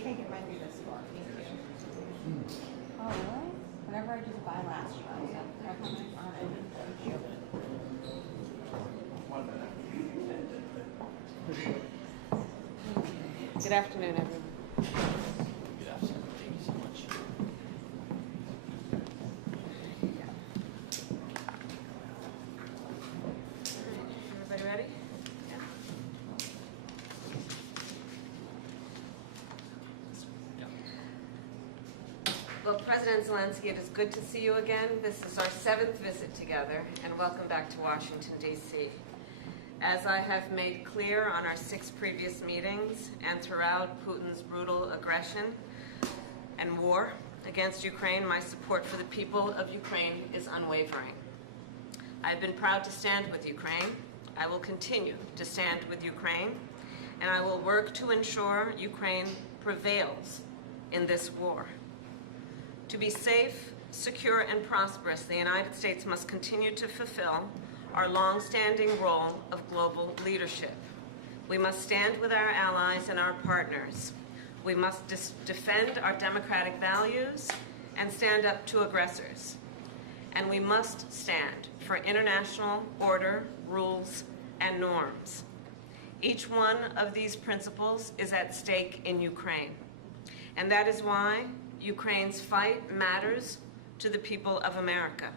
think it might be this far. Thank you. Oh, really? Whatever I just buy last year, I said, every time I found it, thank you. 1 minute. Good afternoon, everyone. Good afternoon. Thank you so much. Everybody ready? Yeah. Well, President Zelensky, it is good to see you again. This is our 7th visit together, and welcome back to Washington, D.C. As I have made clear on our 6 previous meetings and throughout Putin's brutal aggression and war against Ukraine, my support for the people of Ukraine is unwavering. I've been proud to stand with Ukraine. I will continue to stand with Ukraine, and I will work to ensure Ukraine prevails in this war. To be safe, secure, and prosperous, the United States must continue to fulfill our long-standing role of global leadership. We must stand with our allies and our partners. We must defend our democratic values and stand up to aggressors. And we must stand for international order, rules, and norms. Each one of these principles is at stake in Ukraine. And that is why Ukraine's fight matters to the people of America.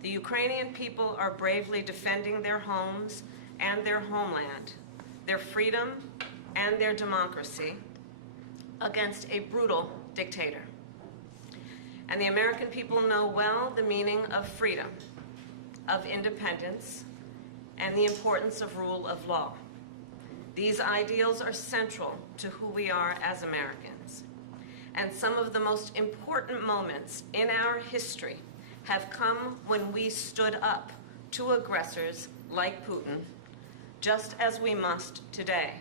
The Ukrainian people are bravely defending their homes and their homeland, their freedom and their democracy against a brutal dictator. And the American people know well the meaning of freedom, of independence, and the importance of rule of law. These ideals are central to who we are as Americans. And some of the most important moments in our history have come when we stood up to aggressors like Putin, just as we must today.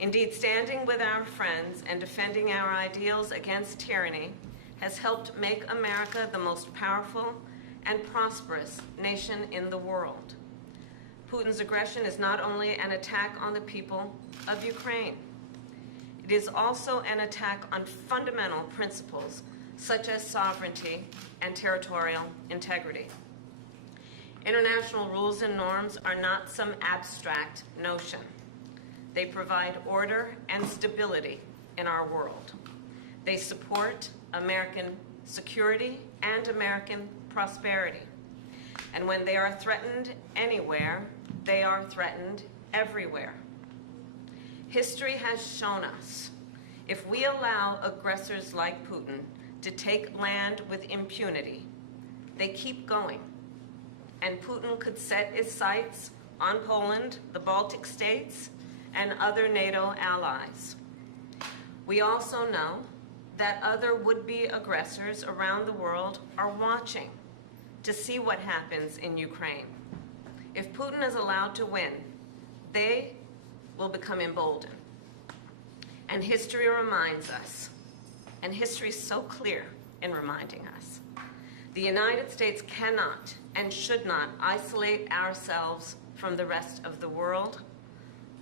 Indeed, standing with our friends and defending our ideals against tyranny has helped make America the most powerful and prosperous nation in the world. Putin's aggression is not only an attack on the people of Ukraine, it is also an attack on fundamental principles such as sovereignty and territorial integrity. International rules and norms are not some abstract notion. They provide order and stability in our world. They support American security and American prosperity. And when they are threatened anywhere, they are threatened everywhere. History has shown us, if we allow aggressors like Putin to take land with impunity, they keep going. And Putin could set his sights on Poland, the Baltic states, and other NATO allies. We also know that other would-be aggressors around the world are watching to see what happens in Ukraine. If Putin is allowed to win, they will become emboldened. And history reminds us, and history is so clear in reminding us, the United States cannot and should not isolate ourselves from the rest of the world.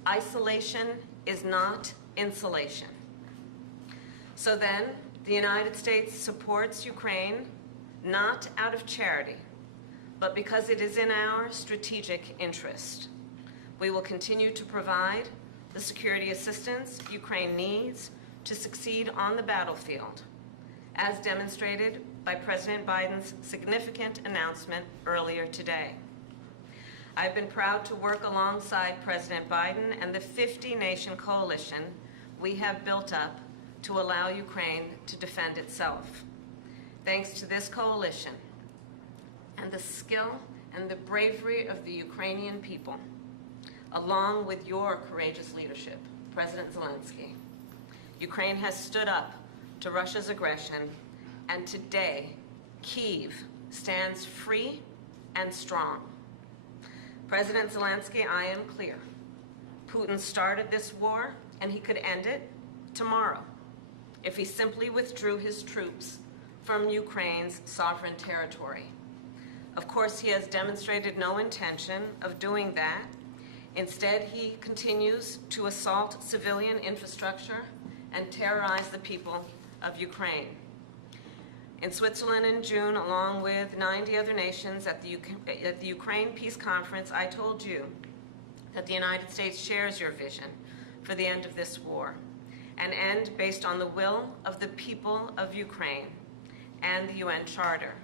Isolation is not insulation. So then, the United States supports Ukraine not out of charity, but because it is in our strategic interest. We will continue to provide the security assistance Ukraine needs to succeed on the battlefield, as demonstrated by President Biden's significant announcement earlier today. I've been proud to work alongside President Biden and the 50-nation coalition we have built up to allow Ukraine to defend itself. Thanks to this coalition and the skill and the bravery of the Ukrainian people, along with your courageous leadership, President Zelensky, Ukraine has stood up to Russia's aggression, and today, Kyiv stands free and strong. President Zelensky, I am clear. Putin started this war, and he could end it tomorrow if he simply withdrew his troops from Ukraine's sovereign territory. Of course, he has demonstrated no intention of doing that. Instead, he continues to assault civilian infrastructure and terrorize the people of Ukraine. In Switzerland in June, along with 90 other nations at the Ukraine Peace Conference, I told you that the United States shares your vision for the end of this war, an end based on the will of the people of Ukraine and the UN Charter,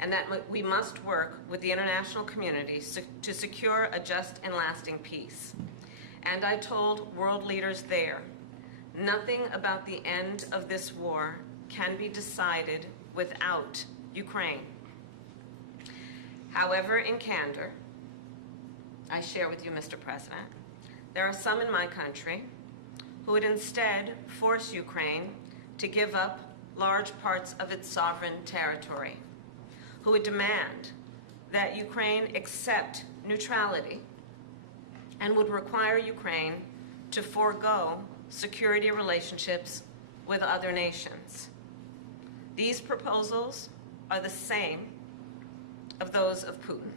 and that we must work with the international community to secure a just and lasting peace. And I told world leaders there, nothing about the end of this war can be decided without Ukraine. However, in candor, I share with you, Mr. President, there are some in my country who would instead force Ukraine to give up large parts of its sovereign territory, who would demand that Ukraine accept neutrality and would require Ukraine to forego security relationships with other nations. These proposals are the same of those of Putin.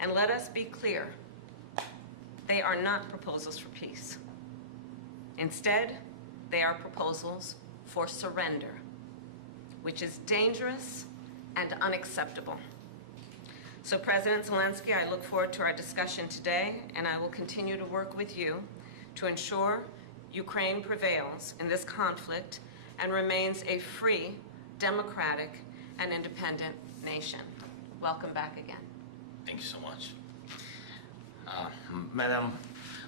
And let us be clear, they are not proposals for peace. Instead, they are proposals for surrender, which is dangerous and unacceptable. So President Zelensky, I look forward to our discussion today, and I will continue to work with you to ensure Ukraine prevails in this conflict and remains a free, democratic, and independent nation. Welcome back again. Thank you so much. Madam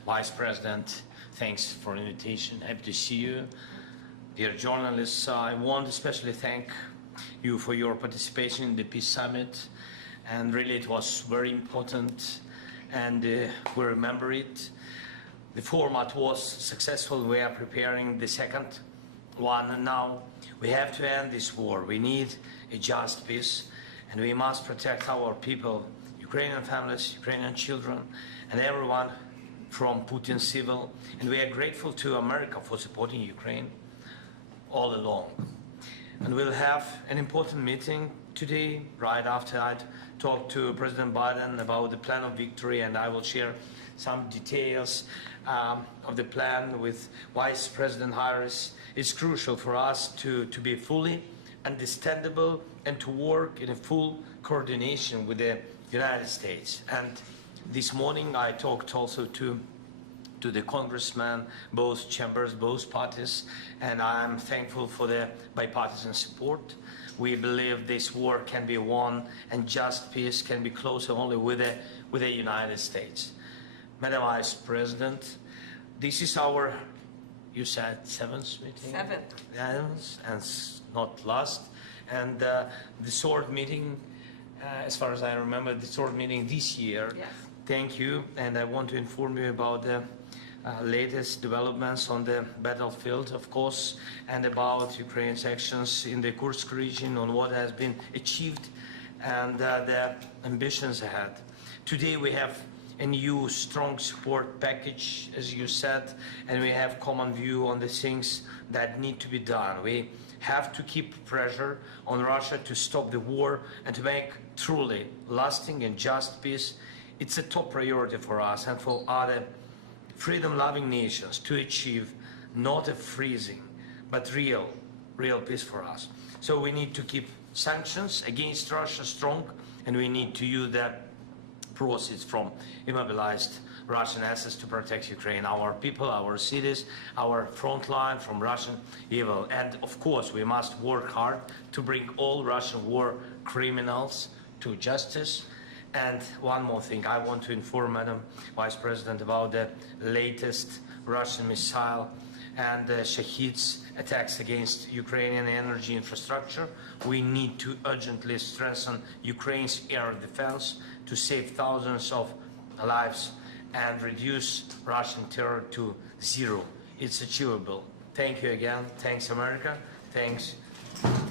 Vice President, thanks for the invitation. Happy to see you. Dear journalists, I want to especially thank you for your participation in the Peace Summit. And really it was very important, and we remember it. The format was successful. We are preparing the second one, and now we have to end this war. We need a just peace, and we must protect our people, Ukrainian families, Ukrainian children, and everyone from Putin's civil. And we are grateful to America for supporting Ukraine all along. And we'll have an important meeting today, right after I'd talked to President Biden about the plan of victory, and I will share some details of the plan with Vice President Harris. It's crucial for us to be fully understandable and to work in a full coordination with the United States. And this morning I talked also to the congressmen, both chambers, both parties, and I'm thankful for the bipartisan support. We believe this war can be won and just peace can be closer only with the United States. Madam Vice President, this is our, you said, seventh meeting? Seventh. Yes, and not last. And the third meeting, as far as I remember, the third meeting this year. Yes. Thank you, and I want to inform you about the latest developments on the battlefield, of course, and about Ukraine's actions in the Kursk region, on what has been achieved and the ambitions ahead. Today we have a new strong support package, as you said, and we have common view on the things that need to be done. We have to keep pressure on Russia to stop the war and to make truly lasting and just peace. It's a top priority for us and for other freedom-loving nations to achieve not a freezing, but real peace for us. So we need to keep sanctions against Russia strong, and we need to use the proceeds from immobilized Russian assets to protect Ukraine, our people, our cities, our front line from Russian evil. And of course, we must work hard to bring all Russian war criminals to justice. And one more thing, I want to inform Madam Vice President about the latest Russian missile and Shahid's attacks against Ukrainian energy infrastructure. We need to urgently strengthen Ukraine's air defense to save thousands of lives and reduce Russian terror to zero. It's achievable. Thank you again. Thanks, America. Thanks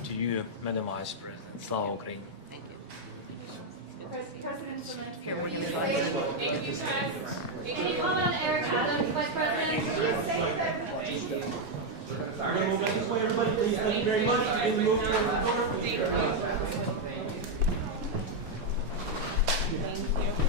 to you, Madam Vice President. Slava Ukraini. Thank you. President Zelensky. Here, we're gonna Thank you, President. Any comment on Eric Adams, Vice President? We're going to move this way, everybody, please. Thank you very much. Please move to the corner. Thank you.